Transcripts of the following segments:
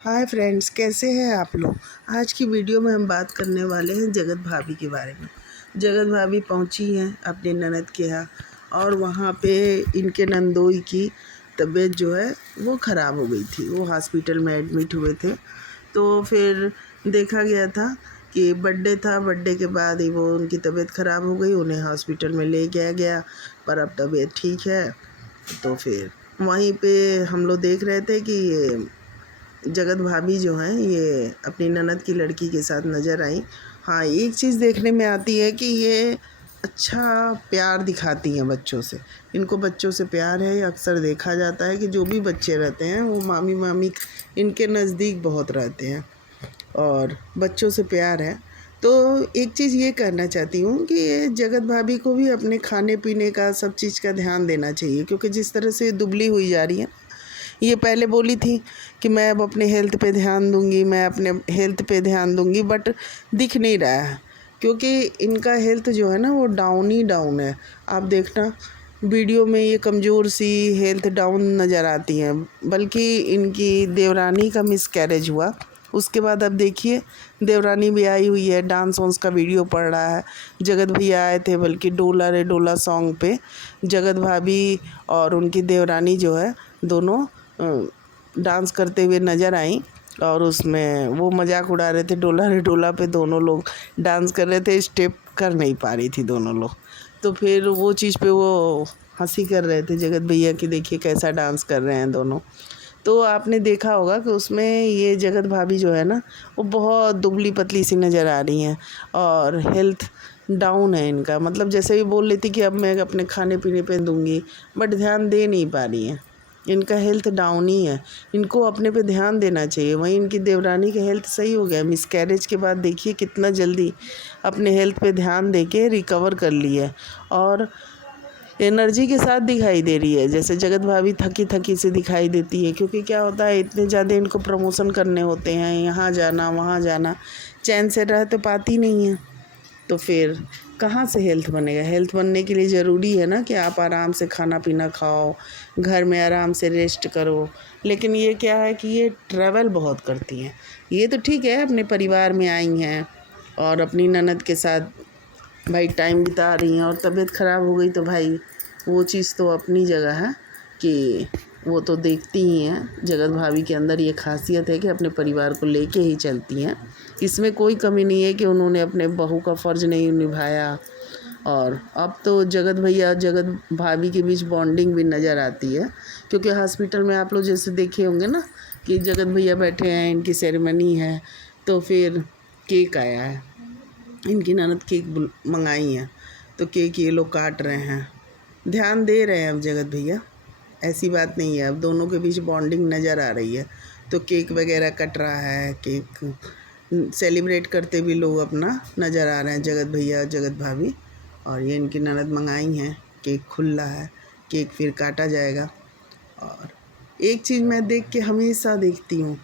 Hi friends, कैसे हैं आप लोग। आज की वीडियो में हम बात करने वाले हैं जगत भाभी के बारे में। जगत भाभी पहुंची हैं अपने ननद के यहाँ और वहाँ पे इनके नंदोई की तबीयत जो है वो ख़राब हो गई थी। वो हॉस्पिटल में एडमिट हुए थे। तो फिर देखा गया था कि बर्थडे था, बर्थडे के बाद ही वो उनकी तबीयत ख़राब हो गई। उन्हें हॉस्पिटल में ले गया गया, पर अब तबीयत ठीक है। तो फिर वहीं पे हम लोग देख रहे थे कि ये जगत भाभी जो हैं ये अपनी ननद की लड़की के साथ नज़र आई। हाँ, एक चीज़ देखने में आती है कि ये अच्छा प्यार दिखाती हैं बच्चों से। इनको बच्चों से प्यार है। अक्सर देखा जाता है कि जो भी बच्चे रहते हैं वो मामी मामी इनके नज़दीक बहुत रहते हैं और बच्चों से प्यार है। तो एक चीज़ ये कहना चाहती हूँ कि ये जगत भाभी को भी अपने खाने पीने का सब चीज़ का ध्यान देना चाहिए, क्योंकि जिस तरह से दुबली हुई जा रही है। ये पहले बोली थी कि मैं अब अपने हेल्थ पे ध्यान दूंगी, मैं अपने हेल्थ पे ध्यान दूंगी, बट दिख नहीं रहा है क्योंकि इनका हेल्थ जो है ना वो डाउन ही डाउन है। आप देखना वीडियो में ये कमज़ोर सी हेल्थ डाउन नज़र आती हैं। बल्कि इनकी देवरानी का मिसकैरेज हुआ, उसके बाद अब देखिए देवरानी भी आई हुई है, डांस वांस का वीडियो पड़ रहा है। जगत भैया आए थे, बल्कि डोला रे डोला सॉन्ग पे जगत भाभी और उनकी देवरानी जो है दोनों डांस करते हुए नज़र आई और उसमें वो मजाक उड़ा रहे थे। डोला रे डोला पे दोनों लोग डांस कर रहे थे, स्टेप कर नहीं पा रही थी दोनों लोग। तो फिर वो चीज़ पे वो हंसी कर रहे थे जगत भैया कि देखिए कैसा डांस कर रहे हैं दोनों। तो आपने देखा होगा कि उसमें ये जगत भाभी जो है ना वो बहुत दुबली पतली सी नज़र आ रही हैं और हेल्थ डाउन है इनका। मतलब जैसे भी बोल लेती कि अब मैं अपने खाने पीने पे दूंगी, बट ध्यान दे नहीं पा रही हैं। इनका हेल्थ डाउन ही है, इनको अपने पे ध्यान देना चाहिए। वहीं इनकी देवरानी का हेल्थ सही हो गया, मिसकैरेज के बाद देखिए कितना जल्दी अपने हेल्थ पे ध्यान दे के रिकवर कर ली है और एनर्जी के साथ दिखाई दे रही है। जैसे जगत भाभी थकी थकी से दिखाई देती है, क्योंकि क्या होता है इतने ज़्यादा इनको प्रमोशन करने होते हैं, यहाँ जाना वहाँ जाना, चैन से रह तो पाती नहीं है। तो फिर कहाँ से हेल्थ बनेगा। हेल्थ बनने के लिए ज़रूरी है ना कि आप आराम से खाना पीना खाओ, घर में आराम से रेस्ट करो। लेकिन ये क्या है कि ये ट्रैवल बहुत करती हैं। ये तो ठीक है अपने परिवार में आई हैं और अपनी ननद के साथ भाई टाइम बिता रही हैं और तबीयत ख़राब हो गई तो भाई वो चीज़ तो अपनी जगह है कि वो तो देखती ही हैं। जगत भाभी के अंदर ये खासियत है कि अपने परिवार को लेके ही चलती हैं। इसमें कोई कमी नहीं है कि उन्होंने अपने बहू का फ़र्ज़ नहीं निभाया। और अब तो जगत भैया जगत भाभी के बीच बॉन्डिंग भी नज़र आती है, क्योंकि हॉस्पिटल में आप लोग जैसे देखे होंगे ना कि जगत भैया बैठे हैं, इनकी सेरेमनी है, तो फिर केक आया है, इनकी ननद केक मंगाई है, तो केक ये लोग काट रहे हैं, ध्यान दे रहे हैं अब जगत भैया। ऐसी बात नहीं है, अब दोनों के बीच बॉन्डिंग नज़र आ रही है। तो केक वगैरह कट रहा है, केक सेलिब्रेट करते भी लोग अपना नज़र आ रहे हैं, जगत भैया जगत भाभी। और ये इनकी ननद मंगाई हैं, केक खुल रहा है, केक फिर काटा जाएगा। और एक चीज़ मैं देख के हमेशा देखती हूँ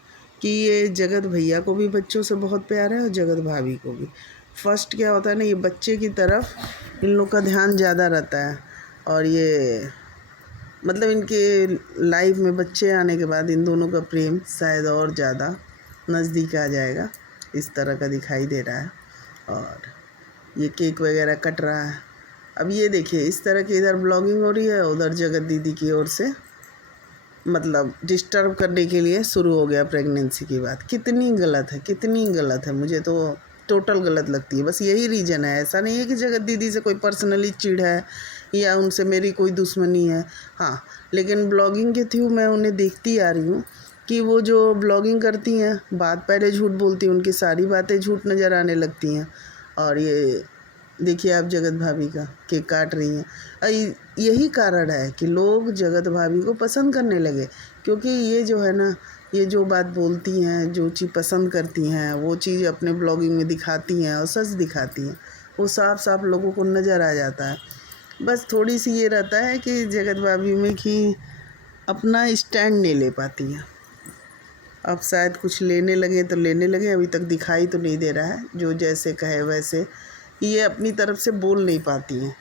कि ये जगत भैया को भी बच्चों से बहुत प्यार है और जगत भाभी को भी। फर्स्ट क्या होता है ना, ये बच्चे की तरफ इन लोग का ध्यान ज़्यादा रहता है और ये मतलब इनके लाइफ में बच्चे आने के बाद इन दोनों का प्रेम शायद और ज़्यादा नज़दीक आ जाएगा, इस तरह का दिखाई दे रहा है। और ये केक वगैरह कट रहा है। अब ये देखिए इस तरह की इधर ब्लॉगिंग हो रही है, उधर जगत दीदी की ओर से मतलब डिस्टर्ब करने के लिए शुरू हो गया प्रेगनेंसी की बात। कितनी गलत है, कितनी गलत है, मुझे तो टोटल गलत लगती है। बस यही रीज़न है, ऐसा नहीं है कि जगत दीदी से कोई पर्सनली चिढ़ है या उनसे मेरी कोई दुश्मनी है। हाँ, लेकिन ब्लॉगिंग के थ्रू मैं उन्हें देखती आ रही हूँ कि वो जो ब्लॉगिंग करती हैं, बात पहले झूठ बोलती हैं, उनकी सारी बातें झूठ नज़र आने लगती हैं। और ये देखिए आप जगत भाभी का केक काट रही हैं। यही कारण है कि लोग जगत भाभी को पसंद करने लगे, क्योंकि ये जो है ना, ये जो बात बोलती हैं, जो चीज़ पसंद करती हैं, वो चीज़ अपने ब्लॉगिंग में दिखाती हैं और सच दिखाती हैं। वो साफ साफ लोगों को नज़र आ जाता है। बस थोड़ी सी ये रहता है कि जगत भाभी में कि अपना स्टैंड नहीं ले पाती हैं। अब शायद कुछ लेने लगे तो लेने लगे, अभी तक दिखाई तो नहीं दे रहा है। जो जैसे कहे वैसे ये अपनी तरफ से बोल नहीं पाती हैं।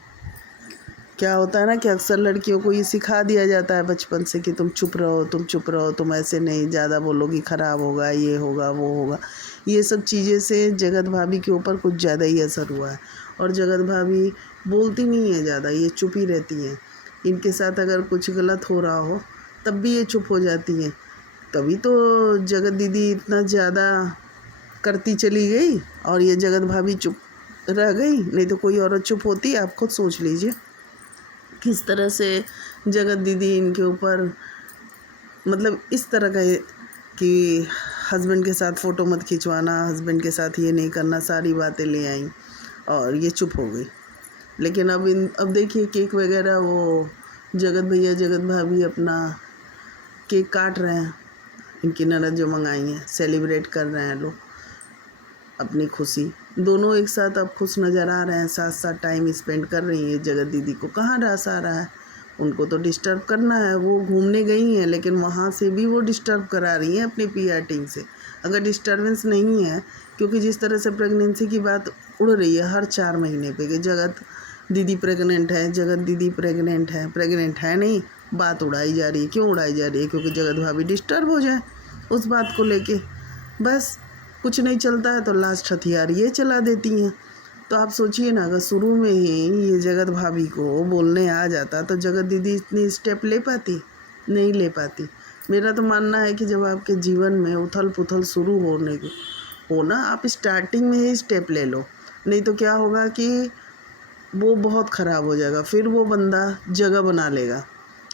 क्या होता है ना कि अक्सर लड़कियों को ये सिखा दिया जाता है बचपन से कि तुम चुप रहो, तुम चुप रहो, तुम ऐसे नहीं, ज़्यादा बोलोगी ख़राब होगा, ये होगा वो होगा। ये सब चीज़ें से जगत भाभी के ऊपर कुछ ज़्यादा ही असर हुआ है। और जगत भाभी बोलती नहीं है ज़्यादा, ये चुप ही रहती हैं। इनके साथ अगर कुछ गलत हो रहा हो तब भी ये चुप हो जाती हैं। तभी तो जगत दीदी इतना ज़्यादा करती चली गई और ये जगत भाभी चुप रह गई। नहीं तो कोई औरत चुप होती, आप खुद सोच लीजिए किस तरह से जगत दीदी इनके ऊपर, मतलब इस तरह का कि हस्बैंड के साथ फ़ोटो मत खिंचवाना, हस्बैंड के साथ ये नहीं करना, सारी बातें ले आई और ये चुप हो गई। लेकिन अब देखिए केक वगैरह वो जगत भैया जगत भाभी अपना केक काट रहे हैं, इनकी ननद जो मंगाई हैं, सेलिब्रेट कर रहे हैं लोग अपनी खुशी। दोनों एक साथ अब खुश नज़र आ रहे हैं, साथ साथ टाइम स्पेंड कर रही हैं। जगत दीदी को कहाँ रास आ रहा है, उनको तो डिस्टर्ब करना है। वो घूमने गई हैं लेकिन वहाँ से भी वो डिस्टर्ब करा रही हैं अपनी पीआर टीम से। अगर डिस्टर्बेंस नहीं है, क्योंकि जिस तरह से प्रेगनेंसी की बात उड़ रही है हर 4 महीने पे कि जगत दीदी प्रेग्नेंट है, जगत दीदी प्रेग्नेंट है नहीं, बात उड़ाई जा रही है। क्यों उड़ाई जा रही है? क्योंकि जगत भाभी डिस्टर्ब हो जाए उस बात को लेके। बस कुछ नहीं चलता है तो लास्ट हथियार ये चला देती हैं। तो आप सोचिए ना, अगर शुरू में ही ये जगत भाभी को बोलने आ जाता तो जगत दीदी इतनी स्टेप ले पाती? नहीं ले पाती। मेरा तो मानना है कि जब आपके जीवन में उथल पुथल शुरू हो ना, आप स्टार्टिंग में ही स्टेप ले लो। नहीं तो क्या होगा कि वो बहुत ख़राब हो जाएगा। फिर वो बंदा जगह बना लेगा,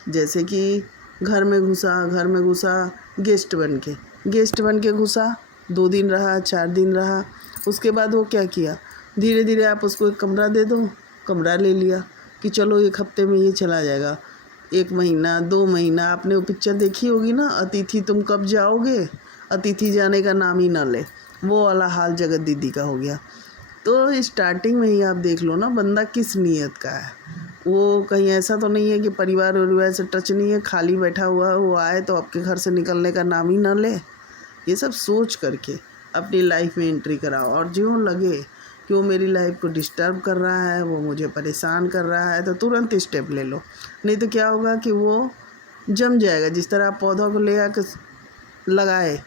जैसे कि घर में घुसा गेस्ट बन के घुसा, 2 दिन रहा, 4 दिन रहा। उसके बाद वो क्या किया, धीरे धीरे आप उसको एक कमरा दे दो, कमरा ले लिया कि चलो 1 हफ्ते में ये चला जाएगा। 1 महीना 2 महीना, आपने वो पिक्चर देखी होगी ना, अतिथि तुम कब जाओगे, अतिथि जाने का नाम ही ना ले, वो वाला हाल जगत दीदी का हो गया। तो स्टार्टिंग में ही आप देख लो ना बंदा किस नीयत का है। वो कहीं ऐसा तो नहीं है कि परिवार से टच नहीं है, खाली बैठा हुआ है, वो आए तो आपके घर से निकलने का नाम ही ना ले। ये सब सोच करके अपनी लाइफ में एंट्री कराओ। और जो लगे कि वो मेरी लाइफ को डिस्टर्ब कर रहा है, वो मुझे परेशान कर रहा है, तो तुरंत स्टेप ले लो। नहीं तो क्या होगा कि वो जम जाएगा। जिस तरह आप पौधों को ले आकर लगाए,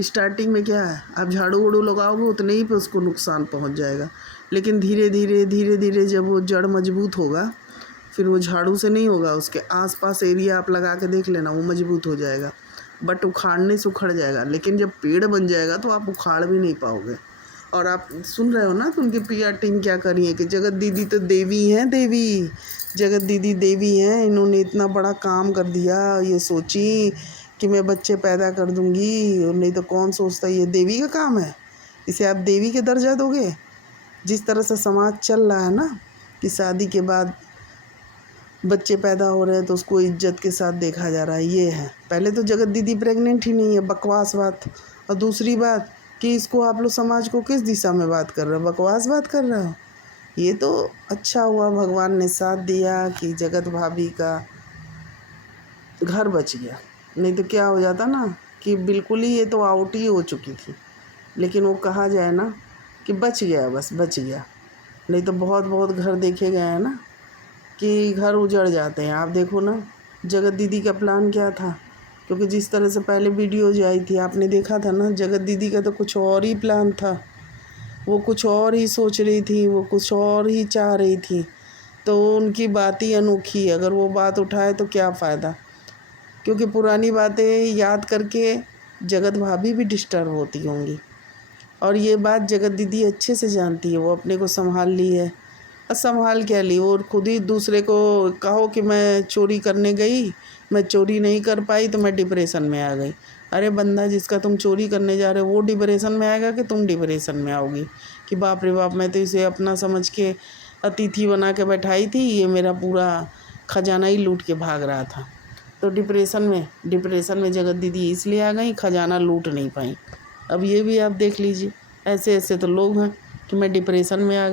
स्टार्टिंग में क्या है, आप झाड़ू वाड़ू लगाओगे उतने ही पे उसको नुकसान पहुंच जाएगा। लेकिन धीरे धीरे जब वो जड़ मजबूत होगा, फिर वो झाड़ू से नहीं होगा, उसके आसपास एरिया आप लगा के देख लेना, वो मजबूत हो जाएगा। बट उखाड़ने से उखड़ जाएगा, लेकिन जब पेड़ बन जाएगा तो आप उखाड़ भी नहीं पाओगे। और आप सुन रहे हो ना कि उनकी पीआर टीम क्या कर रही है कि जगत दीदी तो देवी हैं, जगत दीदी देवी हैं। इन्होंने इतना बड़ा काम कर दिया, ये सोची कि मैं बच्चे पैदा कर दूंगी, और नहीं तो कौन सोचता ये देवी का काम है, इसे आप देवी के दर्जा दोगे? जिस तरह से समाज चल रहा है ना कि शादी के बाद बच्चे पैदा हो रहे हैं तो उसको इज्जत के साथ देखा जा रहा है, ये है। पहले तो जगत दीदी प्रेग्नेंट ही नहीं है, बकवास बात। और दूसरी बात कि इसको आप लोग समाज को किस दिशा में बात कर रहे हो, बकवास बात कर रहे हो। ये तो अच्छा हुआ भगवान ने साथ दिया कि जगत भाभी का घर बच गया, नहीं तो क्या हो जाता ना कि बिल्कुल ही ये तो आउट ही हो चुकी थी। लेकिन वो कहा जाए ना कि बच गया, बस बच गया। नहीं तो बहुत बहुत घर देखे गए हैं ना कि घर उजड़ जाते हैं। आप देखो ना जगत दीदी का प्लान क्या था, क्योंकि जिस तरह से पहले वीडियोज आई थी आपने देखा था ना, जगत दीदी का तो कुछ और ही प्लान था। वो कुछ और ही सोच रही थी, वो कुछ और ही चाह रही थी। तो उनकी बात ही अनोखी, अगर वो बात उठाए तो क्या फ़ायदा, क्योंकि पुरानी बातें याद करके जगत भाभी भी डिस्टर्ब होती होंगी। और ये बात जगत दीदी अच्छे से जानती है, वो अपने को संभाल ली है। और संभाल क्या ली, वो खुद ही दूसरे को कहो कि मैं चोरी करने गई, मैं चोरी नहीं कर पाई तो मैं डिप्रेशन में आ गई। अरे बंदा, जिसका तुम चोरी करने जा रहे हो वो डिप्रेशन में आएगा कि तुम डिप्रेशन में आओगी कि बाप रे बाप, मैं तो इसे अपना समझ के अतिथि बना के बैठाई थी, ये मेरा पूरा खजाना ही लूट के भाग रहा था। तो डिप्रेशन में जगत दीदी इसलिए आ गई, खजाना लूट नहीं पाई। अब ये भी आप देख लीजिए, ऐसे ऐसे तो लोग हैं कि मैं डिप्रेशन में आ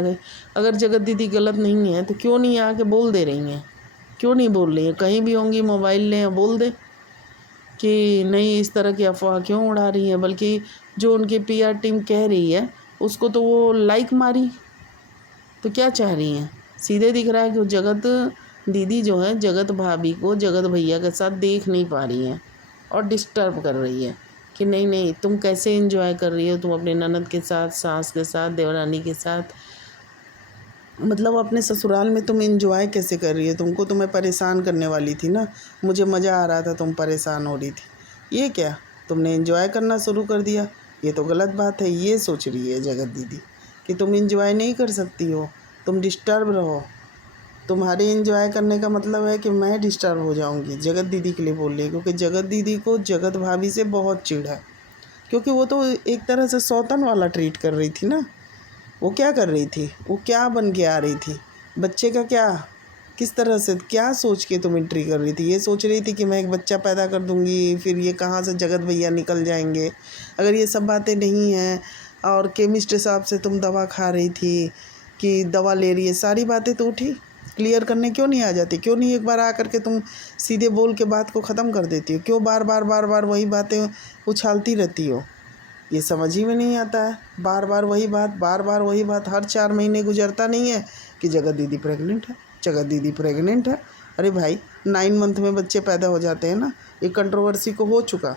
गई। अगर जगत दीदी गलत नहीं है तो क्यों नहीं आके बोल दे रही हैं, क्यों नहीं बोल रही हैं? कहीं भी होंगी मोबाइल लें बोल दे कि नहीं, इस तरह की अफवाह क्यों उड़ा रही हैं। बल्कि जो उनकी पीआर टीम कह रही है उसको तो वो लाइक मारी, तो क्या चाह रही हैं? सीधे दिख रहा है कि वो जगत दीदी जो है जगत भाभी को जगत भैया के साथ देख नहीं पा रही हैं और डिस्टर्ब कर रही है कि नहीं नहीं तुम कैसे एंजॉय कर रही हो, तुम अपने ननद के साथ, सास के साथ, देवरानी के साथ, मतलब अपने ससुराल में तुम एंजॉय कैसे कर रही हो, तुमको तो मैं परेशान करने वाली थी ना, मुझे मज़ा आ रहा था, तुम परेशान हो रही थी, ये क्या तुमने एंजॉय करना शुरू कर दिया, ये तो गलत बात है। ये सोच रही है जगत दीदी कि तुम एंजॉय नहीं कर सकती हो, तुम डिस्टर्ब रहो, तुम्हारे एंजॉय करने का मतलब है कि मैं डिस्टर्ब हो जाऊंगी। जगत दीदी के लिए बोल रही है, क्योंकि जगत दीदी को जगत भाभी से बहुत चिढ़ है, क्योंकि वो तो एक तरह से सौतन वाला ट्रीट कर रही थी ना। वो क्या कर रही थी, वो क्या बन के आ रही थी, बच्चे का क्या, किस तरह से, क्या सोच के तुम एंट्री कर रही थी। ये सोच रही थी कि मैं एक बच्चा पैदा कर दूंगी, फिर ये कहाँ से जगत भैया निकल जाएंगे। अगर ये सब बातें नहीं हैं और केमिस्ट साहब से तुम दवा खा रही थी कि दवा ले रही है, सारी बातें तो उठी, क्लियर करने क्यों नहीं आ जाती, क्यों नहीं एक बार आ करके तुम सीधे बोल के बात को ख़त्म कर देती हो, क्यों बार बार वही बातें उछालती रहती हो। ये समझ ही में नहीं आता है, बार बार वही बात, बार बार वही बात। हर 4 महीने गुजरता नहीं है कि जगत दीदी प्रेग्नेंट है, जगत दीदी प्रेग्नेंट है। अरे भाई 9 मंथ में बच्चे पैदा हो जाते हैं ना। ये कंट्रोवर्सी को हो चुका,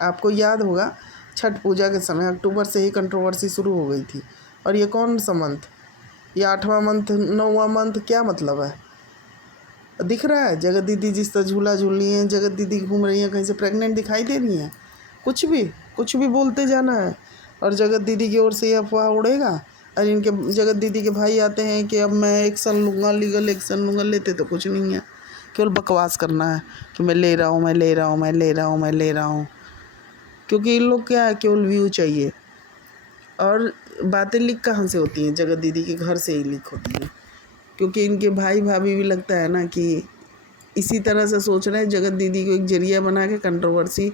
आपको याद होगा छठ पूजा के समय अक्टूबर से ही कंट्रोवर्सी शुरू हो गई थी। और ये कौन सा मंथ, ये 8वां मंथ, 9वां मंथ, क्या मतलब है। दिख रहा है जगत दीदी जिस तरह झूला झूल रही हैं, जगत दीदी घूम रही हैं, कहीं से प्रेग्नेंट दिखाई दे रही हैं। कुछ भी बोलते जाना है और जगत दीदी की ओर से ये अफवाह उड़ेगा। और इनके जगत दीदी के भाई आते हैं कि अब मैं एक्शन लूँगा, लीगल एक्शन लूँगा। लेते तो कुछ नहीं है, केवल बकवास करना है कि मैं ले रहा हूँ, मैं ले रहा हूँ, मैं ले रहा हूँ, मैं ले रहा हूँ। क्योंकि इन लोग क्या है, केवल व्यू चाहिए। और बातें लीक कहाँ से होती हैं, जगत दीदी के घर से ही लीक होती हैं। क्योंकि इनके भाई भाभी भी लगता है ना कि इसी तरह से सोच रहे हैं, जगत दीदी को एक जरिया बना के कंट्रोवर्सी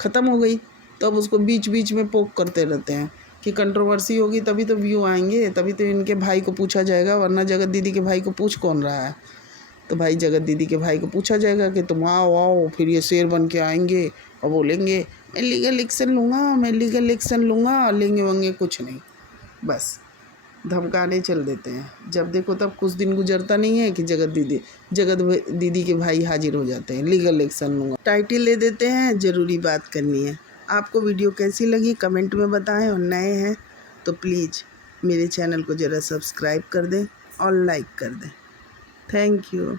ख़त्म हो गई तो अब उसको बीच बीच में पोक करते रहते हैं कि कंट्रोवर्सी होगी तभी तो व्यू आएंगे, तभी तो इनके भाई को पूछा जाएगा, वरना जगत दीदी के भाई को पूछ कौन रहा है। तो भाई जगत दीदी के भाई को पूछा जाएगा कि तुम आओ आओ, फिर ये शेर बन के आएंगे और बोलेंगे मैं लीगल एक्शन लूँगा, मैं लीगल एक्शन लूँगा। लेंगे वेंगे कुछ नहीं, बस धमकाने चल देते हैं। जब देखो तब कुछ दिन गुजरता नहीं है कि जगत दीदी के भाई हाजिर हो जाते हैं, लीगल एक्शन लूँगा, टाइटल ले देते हैं, ज़रूरी बात करनी है। आपको वीडियो कैसी लगी कमेंट में बताएं, और नए हैं तो प्लीज़ मेरे चैनल को ज़रा सब्सक्राइब कर दें और लाइक कर दें। Thank you.